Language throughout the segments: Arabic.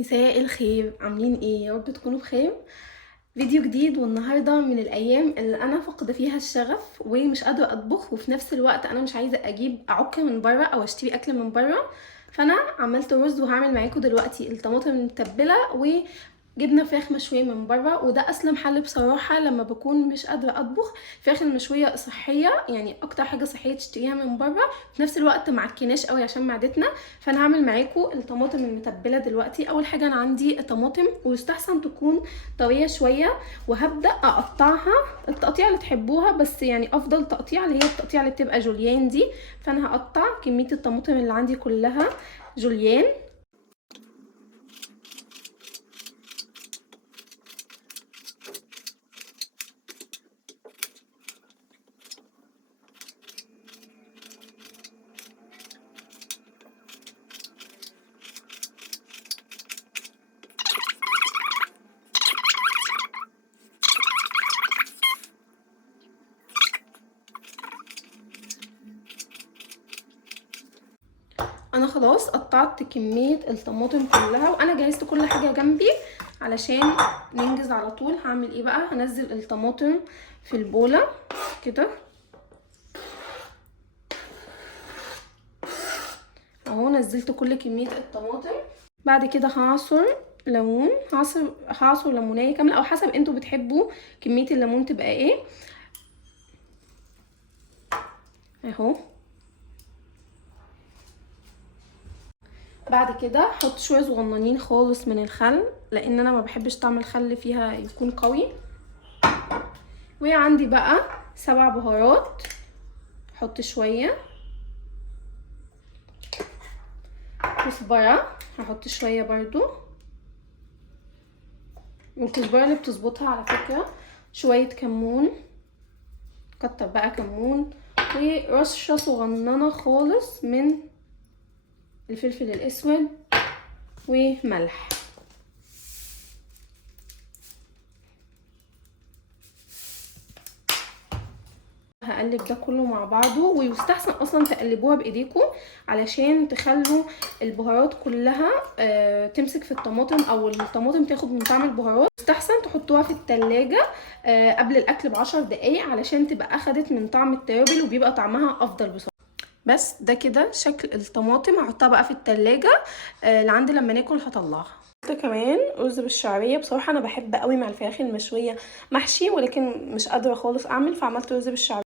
مساء الخير، عاملين ايه؟ يا رب تكونوا بخير. فيديو جديد، والنهارده من الايام اللي انا فاقده فيها الشغف ومش قادره اطبخ، وفي نفس الوقت انا مش عايزه اجيب اعك من بره او اشتري اكل من بره. فانا عملت رز وهعمل معاكم دلوقتي الطماطم المتبله وجبنه فراخ مشويه من بره، وده اسلم حل بصراحه لما بكون مش قادره اطبخ. الفراخ المشويه صحيه، يعني اكتر حاجه صحيه تشتريها من بره، في نفس الوقت معكناش قوي عشان معدتنا. فانا هعمل معاكم الطماطم المتبله دلوقتي. اول حاجه انا عندي طماطم، ويستحسن تكون طريه شويه، وهبدا اقطعها التقطيع اللي تحبوها، بس يعني افضل تقطيع اللي هي التقطيع اللي بتبقى جوليان دي. فانا هقطع كميه الطماطم اللي عندي كلها جوليان. انا خلاص قطعت كميه الطماطم كلها، وانا جهزت كل حاجه جنبي علشان ننجز على طول. هعمل ايه بقى؟ هنزل الطماطم في البوله كده اهو. نزلت كل كميه الطماطم. بعد كده هعصر ليمون، هعصر ليمونيه كامله، او حسب انتوا بتحبوا كميه الليمون تبقى ايه اهو. بعد كده احط شويه صغننين خالص من الخل، لان انا ما بحبش طعم الخل فيها يكون قوي. وعندي بقى 7 بهارات، احط شويه. كزبره هحط شويه برضو، والكزبره اللي بتظبطها على فكره. شويه كمون، كتر بقى كمون. ورشه صغننه خالص من الفلفل الاسود، وملح. هقلب ده كله مع بعضه، ويستحسن اصلا تقلبوها بايديكم علشان تخلوا البهارات كلها تمسك في الطماطم، او الطماطم تاخد من طعم البهارات. يستحسن تحطوها في التلاجة قبل الاكل ب10 دقايق علشان تبقى اخدت من طعم التوابل، وبيبقى طعمها افضل بصراحه. بس ده كده شكل الطماطم. هحطها بقى في التلاجة لعند لما ناكل هطلعها. ده كمان رز بالشعريه. بصراحه انا بحب قوي مع الفراخ المشويه محشي، ولكن مش قادره خالص اعمل، فعملت رز بالشعريه.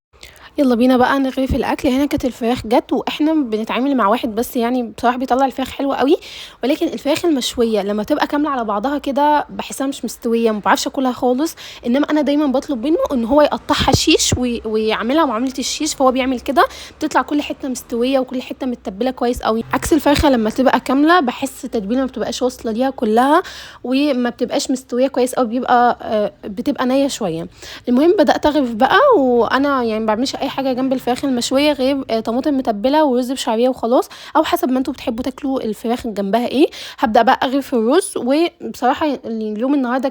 يلا بينا بقى نغرف الاكل. هنا كانت الفراخ جت، واحنا بنتعامل مع واحد بس، يعني بصراحه بيطلع الفراخ حلوه قوي. ولكن الفراخ المشويه لما تبقى كامله على بعضها كده بحسها مش مستويه، ما بعرفش اكلها خالص. انما انا دايما بطلب منه ان هو يقطعها شيش ويعملها معامله الشيش، فهو بيعمل كده بتطلع كل حته مستويه وكل حته متبله كويس قوي. عكس الفرخه لما تبقى كامله بحس التتبيله ما بتبقاش واصله ليها كلها، وما بتبقاش مستويه كويس قوي، بتبقى نيه شويه. المهم بدات اغرف بقى، وانا يعني ما بعملش اي حاجه جنب الفراخ المشويه غير طماطم متبله ورز بشعريه وخلاص، او حسب ما انتوا بتحبوا تاكلوا الفراخ جنبها ايه. هبدا بقى اغرف الرز. وبصراحه اليوم النهارده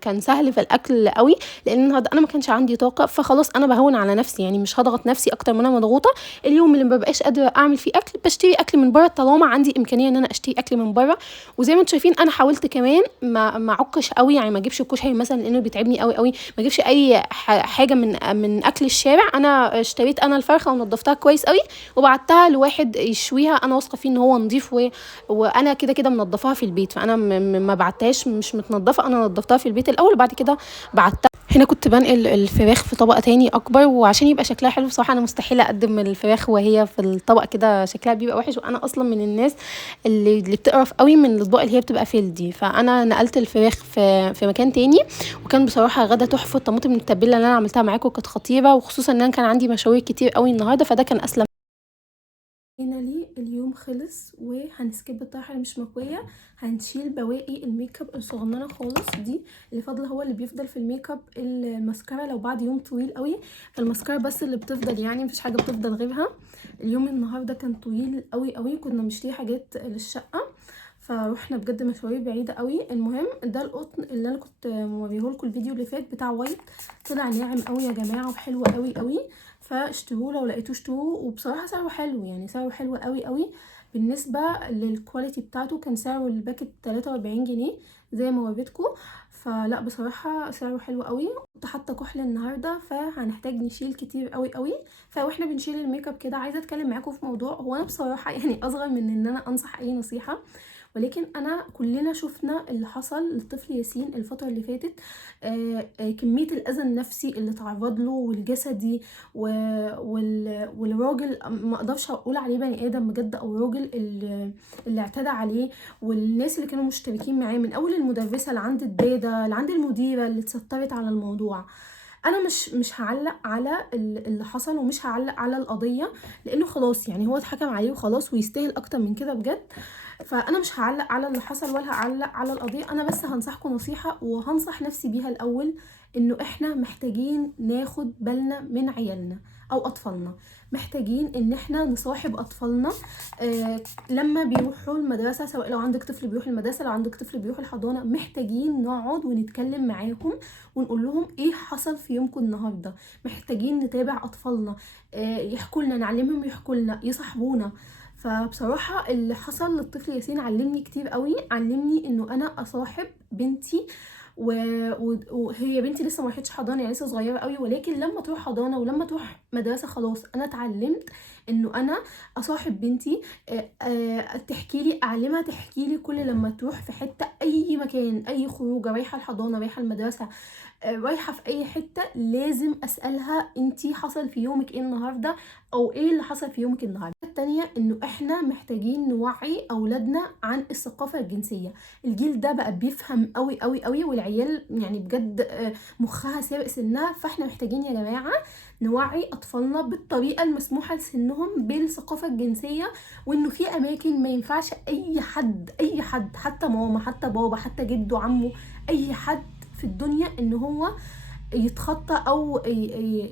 كان سهل في الاكل قوي، لان النهارده انا ما كانش عندي طاقه، فخلاص انا بهون على نفسي، يعني مش هضغط نفسي اكتر ما انا مضغوطه. اليوم اللي ما ببقاش قادره اعمل فيه اكل بشتري اكل من بره، طالما عندي امكانيه ان انا اشتري اكل من بره. وزي ما انتم شايفين انا حاولت كمان ما اعكش قوي، يعني ما اجيبش الكشري مثلا لانه بيتعبني قوي قوي، ما اجيبش اي حاجه من اكل الشارع. انا اشتريت انا الفرخه ونضفتها كويس قوي، وبعتها لواحد يشويها انا واثقه فيه ان هو نظيف، وانا كده كده منضفاها في البيت. فانا ما بعتهاش مش متنضفه، انا نضفتها في البيت الاول وبعد كده بعتها. هنا كنت بنقل الفراخ في طبق تاني اكبر، وعشان يبقى شكلها حلو بصراحه انا مستحيل اقدم الفراخ وهي في الطبق كده، شكلها بيبقى وحش، وانا اصلا من الناس اللي بتقرف قوي من الاطباق اللي هي بتبقى فيل دي. فانا نقلت الفراخ في مكان تاني. وكان بصراحه غدا تحفه. الطماطم المتبله اللي انا عملتها معاكم كانت خطيره، وخصوصا ان انا كان عندي مشاوير كتير قوي النهارده، فده كان اسلم. فاينالي اليوم خلص، وهنسكيب الطرحه اللي مش مكويه. هنشيل بواقي الميك اب الصغننه خالص دي، اللي فاضله هو اللي بيفضل في الميك اب الماسكارا لو بعد يوم طويل قوي. فالماسكارا بس اللي بتفضل، يعني مفيش حاجه بتفضل غيرها. اليوم النهارده كان طويل قوي قوي، كنا بنشتري حاجات للشقه، فروحنا بجد مشاوير بعيده قوي. المهم ده القطن اللي انا كنت موريهولكم الفيديو اللي فات بتاع وايت، طلع ناعم قوي يا جماعه وحلو قوي قوي. فاشتروه لو لقيتوه اشتروه، وبصراحه سعره حلو، يعني سعره حلو قوي قوي. بالنسبه للكواليتي بتاعته كان سعره الباكت 43 جنيه زي ما وريتكم. فلا بصراحه سعره حلو قوي. كنت حاطه كحل النهارده فهنحتاج نشيل كتير قوي قوي. فاحنا بنشيل الميك اب كده عايزه اتكلم معاكم في موضوع. هو انا بصراحه يعني اصغر من ان انا انصح اي نصيحه، ولكن انا كلنا شفنا اللي حصل للطفل ياسين الفتره اللي فاتت. كميه الاذى النفسي اللي تعرض له والجسدي والراجل ما اقدرش اقول عليه بني ادم بجد، او راجل اللي اعتدى عليه، والناس اللي كانوا مشتركين معاه من اول المدرسه اللي عند الداده اللي عند المديره اللي اتسترت على الموضوع. انا مش هعلق على اللي حصل، ومش هعلق على القضيه، لانه خلاص يعني هو اتحكم عليه وخلاص ويستاهل اكتر من كده بجد. فانا مش هعلق على اللي حصل ولا هعلق على القضيه. انا بس هنصحكم نصيحه وهنصح نفسي بيها الاول، انه احنا محتاجين ناخد بالنا من عيالنا او اطفالنا. محتاجين ان احنا نصاحب اطفالنا لما بيروحوا المدرسه، سواء لو عندك طفل بيروح المدرسه لو عندك طفل بيروح الحضانه. محتاجين نقعد ونتكلم معاهم ونقول لهم ايه حصل في يومكم النهارده. محتاجين نتابع اطفالنا، يحكوا لنا، نعلمهم يحكوا لنا، يصاحبونا. فبصراحه اللي حصل للطفل ياسين علمني كتير قوي، علمني انه انا اصاحب بنتي. وهي بنتي لسه ما راحتش حضانه يعني لسه صغيره قوي، ولكن لما تروح حضانه ولما تروح مدرسه خلاص انا اتعلمت انه انا اصاحب بنتي. تحكي لي، اعلمها تحكي لي كل لما تروح في حته، اي مكان، اي خروجه، رايحه الحضانه رايحه المدرسه، رايحه في اي حته، لازم اسالها انتي حصل في يومك ايه النهارده، او ايه اللي حصل في يومك النهارده. التانية انه احنا محتاجين نوعي اولادنا عن الثقافه الجنسيه. الجيل ده بقى بيفهم قوي قوي قوي، والعيال يعني بجد مخها سابق سنها. فاحنا محتاجين يا جماعه نوعي اطفالنا بالطريقه المسموحه لسنهم بالثقافه الجنسيه، وانه في اماكن ما ينفعش اي حد حتى ماما حتى بابا حتى جده عمه اي حد في الدنيا ان هو يتخطى او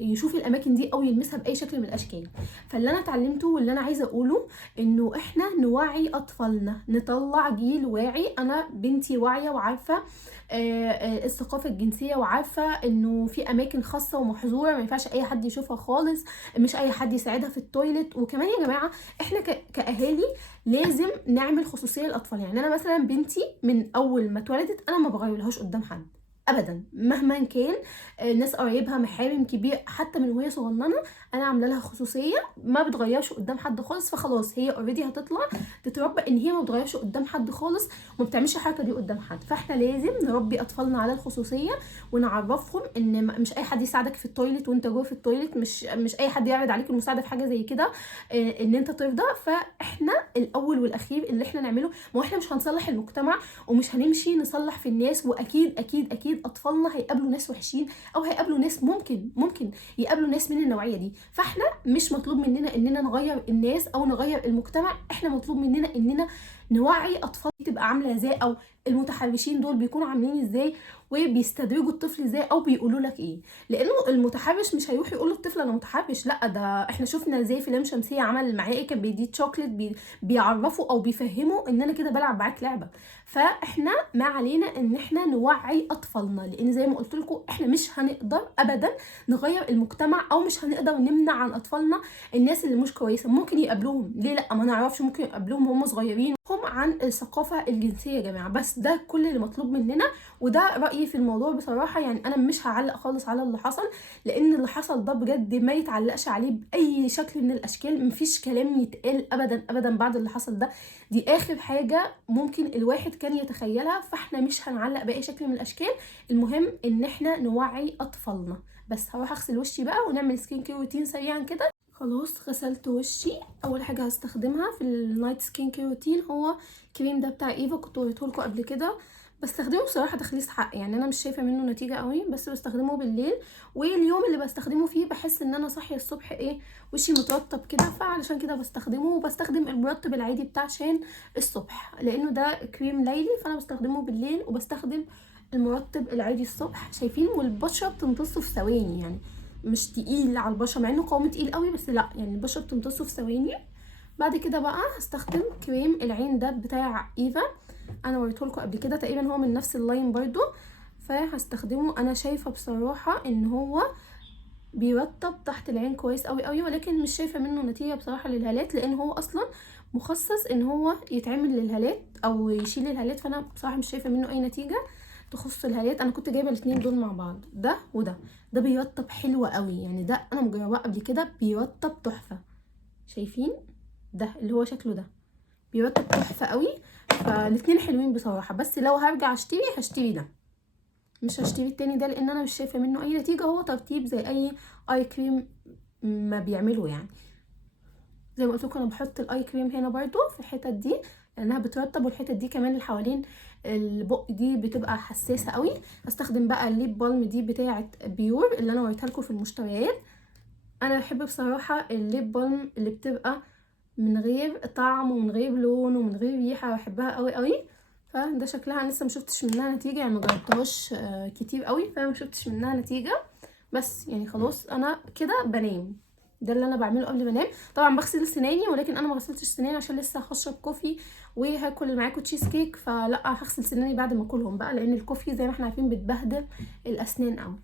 يشوف الاماكن دي او يلمسها باي شكل من الاشكال. فاللي انا اتعلمته واللي انا عايزه اقوله انه احنا نوعي اطفالنا، نطلع جيل واعي. انا بنتي واعيه وعارفه الثقافه الجنسيه، وعارفه انه في اماكن خاصه ومحظوره ما ينفعش اي حد يشوفها خالص، مش اي حد يساعدها في التويلت. وكمان يا جماعه احنا كاهالي لازم نعمل خصوصيه للاطفال. يعني انا مثلا بنتي من اول ما اتولدت انا ما بغيرلهاش قدام حد ابدا مهما كان، ناس قرايبها، محارم، كبير، حتى من وهي صغننه انا عامله لها خصوصيه ما بتغيرش قدام حد خالص. فخلاص هي اوريدي هتطلع تتربى ان هي ما بتغيرش قدام حد خالص وما بتعملش الحركه دي قدام حد. فاحنا لازم نربي اطفالنا على الخصوصيه ونعرفهم ان مش اي حد يساعدك في التويلت وانت جوه في التويلت، مش اي حد يعرض عليك المساعده في حاجه زي كده ان انت ترضى. فاحنا الاول والاخير اللي احنا نعمله، ما احنا مش هنصلح المجتمع ومش هنمشي نصلح في الناس، واكيد اكيد اكيد اطفالنا هيقابلوا ناس وحشين او هيقابلوا ناس ممكن يقابلوا ناس من النوعيه دي. فاحنا مش مطلوب مننا اننا نغير الناس او نغير المجتمع، احنا مطلوب مننا اننا نوعي اطفال تبقى عامله ازاي، او المتحرشين دول بيكونوا عاملين ازاي وبيستدرجوا الطفل ازاي او بيقولوا لك ايه. لانه المتحرش مش هيروح يقول للطفل انا متحرش، لا ده احنا شفنا زي في لام شمسيه عمل معاه ايه، كان بيديه شوكليت بيعرفوا او بيفهموا ان انا كده بلعب معاك لعبه. فاحنا ما علينا ان احنا نوعي اطفالنا، لان زي ما قلت لكم احنا مش هنقدر ابدا نغير المجتمع، او مش هنقدر نمنع عن اطفالنا الناس اللي مش كويسه. ممكن يقابلوهم، ليه لا، ما نعرفش، ممكن يقابلوهم وهم صغيرين هم عن الثقافه الجنسيه يا جماعه. بس ده كل اللي مطلوب مننا، وده رايي في الموضوع بصراحه. يعني انا مش هعلق خالص على اللي حصل، لان اللي حصل ده بجد ما يتعلقش عليه باي شكل من الاشكال. مفيش كلام يتقال ابدا ابدا بعد اللي حصل ده. دي اخر حاجه ممكن الواحد كان يتخيلها. فاحنا مش هنعلق باي شكل من الاشكال. المهم ان احنا نوعي اطفالنا. بس هروح اغسل وشي بقى ونعمل سكين كير روتين سريعا كده. خلاص غسلت وشي. اول حاجه هستخدمها في النايت سكين كير روتين هو الكريم ده بتاع ايفا، كنت وريته لكم قبل كده. بستخدمه بصراحه تخليص حق، يعني انا مش شايفه منه نتيجه قوي، بس بستخدمه بالليل. واليوم اللي بستخدمه فيه بحس ان انا صاحيه الصبح ايه وشي مترطب كده، فعلشان كده بستخدمه. وبستخدم المرطب العادي بتاع شان الصبح، لانه ده كريم ليلي، فانا بستخدمه بالليل. وبستخدم المرطب العادي الصبح. شايفين؟ والبشره بتمتصه في ثواني، يعني مش تقيل على البشره، مع انه قوامه تقيل قوي، بس لا يعني البشره بتمتصه في ثواني. بعد كده بقى هستخدم كريم العين ده بتاع ايفا، انا وريته لكم قبل كده تقريبا، هو من نفس اللاين برضو. فهستخدمه. انا شايفه بصراحه ان هو بيرطب تحت العين كويس قوي قوي، ولكن مش شايفه منه نتيجه بصراحه للهالات، لان هو اصلا مخصص ان هو يتعمل للهالات او يشيل الهالات، فانا بصراحه مش شايفه منه اي نتيجه تخص الهالات. انا كنت جايبه الاتنين دول مع بعض، ده وده. ده بيرطب حلو قوي يعني، ده انا مجرباه قبل كده بيرطب تحفه. شايفين ده اللي هو شكله ده بيرطب تحفه قوي. فالاتنين حلوين بصراحه، بس لو هرجع اشتري هشتري ده، مش هشتري التاني ده لان انا مش شايفه منه اي نتيجه. هو ترطيب زي اي اي كريم ما بيعمله يعني. زي ما قلت لكم انا بحط الاي كريم هنا برضو في الحتت دي لانها بترطب، والحتت دي كمان اللي حوالين البق دي بتبقى حساسه قوي. استخدم بقى الليب بالم دي بتاعه بيور اللي انا وريتها لكم في المشتريات. انا بحب بصراحه الليب بالم اللي بتبقى من غير طعم ومن غير لون ومن غير ريحه، بحبها قوي قوي. فده شكلها انا لسه ما شفتش منها نتيجه يعني، ما جربتهاش كتير قوي، فما شفتش منها نتيجه. بس يعني خلاص انا كده بنام. ده اللي انا بعمله قبل ما انام. طبعا بغسل سناني، ولكن انا ما غسلتش سناني عشان لسه هشرب كوفي وهاكل معاكم تشيز كيك، فلا هغسل سناني بعد ما اكلهم بقى، لان الكوفي زي ما احنا عارفين بتبهدل الاسنان قوي.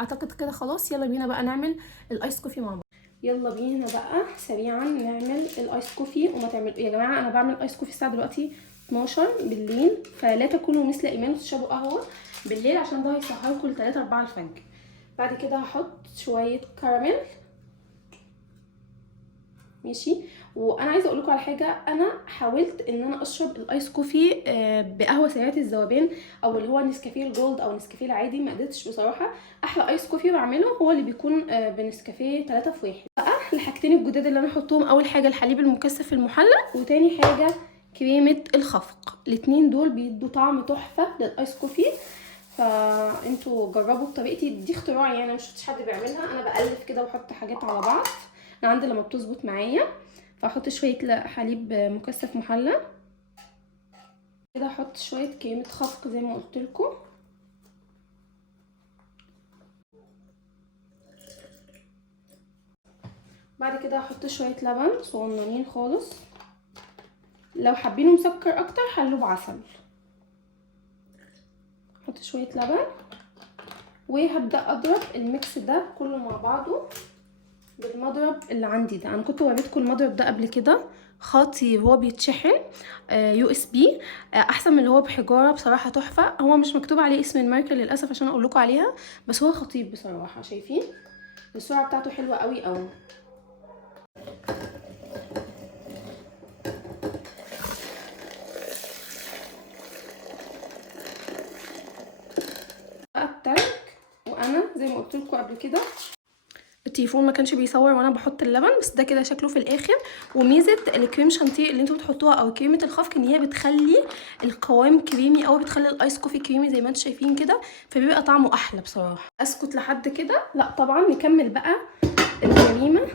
اعتقد كده خلاص، يلا بينا بقى نعمل الايس كوفي مع بعض. يلا بينا بقى سريعا نعمل الايس كوفي. وما تعمل يا جماعه، انا بعمل ايس كوفي الساعه دلوقتي 12 بالليل، فلا تكونوا مثل ايمان وتشربوا قهوه بالليل عشان ده هيسهركم ل 3 4 الفجر. بعد كده هحط شويه كراميل. ماشي. وانا عايزه اقول لكم على حاجه، انا حاولت ان انا اشرب الايس كوفي بقهوه سريعه الذوبان او اللي هو نسكافيه الجولد او نسكافيه العادي، ما قدرتش بصراحه. احلى ايس كوفي بعمله هو اللي بيكون بنسكافيه 3 في 1. بقى الحاجتين الجداد اللي انا هحطهم، اول حاجه الحليب المكثف المحلى، وتاني حاجه كريمه الخفق. الاتنين دول بيدوا طعم تحفه للايس كوفي، فانتوا جربوا بطريقتي دي، اختراعي يعني، مش شفتش حد بيعملها. انا بألف كده واحط حاجات على بعض، انا عندي لما بتظبط معايا. فاحط شويه حليب مكثف محلى كده، احط شويه كريمه خفق زي ما قلت لكم. بعد كده احط شويه لبن صغننين خالص، لو حابينه مسكر اكتر خلوه بعسل. احط شويه لبن وهبدا اضرب الميكس ده كله مع بعضه بالمضرب اللي عندي ده. انا كنت وريتكم المضرب ده قبل كده، خطير. هو بيتشحن يو اس بي، احسن من اللي هو بحجاره بصراحه، تحفه. هو مش مكتوب عليه اسم الماركه للاسف عشان اقول لكم عليها، بس هو خطير بصراحه. شايفين السرعه بتاعته حلوه قوي قوي. بقى التلج، وانا زي ما قلت لكم قبل كده التليفون ما كانش بيصور وانا بحط اللبن، بس ده كده شكله في الاخر. وميزه الكريم شانتيه اللي انتوا بتحطوها او كريمه الخفق ان هي بتخلي القوام كريمي، او بتخلي الايس كوفي كريمي زي ما انتوا شايفين كده، فبيبقى طعمه احلى بصراحه. اسكت لحد كده؟ لا طبعا نكمل بقى الجريمه.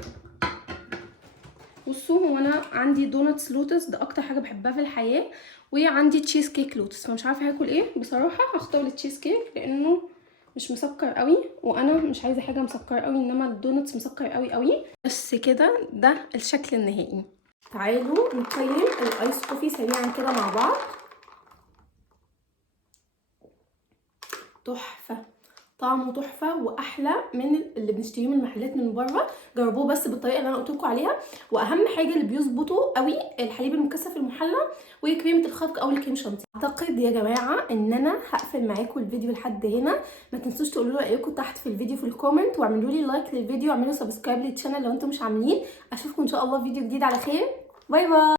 بصوا، هو انا عندي دوناتس لوتس، ده اكتر حاجه بحبها في الحياه، وعندي تشيز كيك لوتس، فمش عارفه هاكل ايه بصراحه. هختار التشيز كيك لانه مش مسكر قوي، وانا مش عايزه حاجه مسكر قوي، انما الدوناتس مسكر قوي قوي. بس كده ده الشكل النهائي. تعالوا نقيم الايس كوفي سريعا كده مع بعض. تحفه، طعمه تحفه واحلى من اللي بنشتريه من المحلات من بره. جربوه بس بالطريقه اللي انا قلت لكم عليها. واهم حاجه اللي بيظبطوا قوي الحليب المكثف المحلى وكريمه الخفق او الكريم شانتيه. اعتقد يا جماعه ان انا هقفل معاكم الفيديو لحد هنا. ما تنسوش تقولوا لي رايكم تحت في الفيديو في الكومنت، واعملوا لي لايك للفيديو، واعملوا سبسكرايب للشانل لو انتم مش عاملين. اشوفكم ان شاء الله في فيديو جديد على خير. باي باي.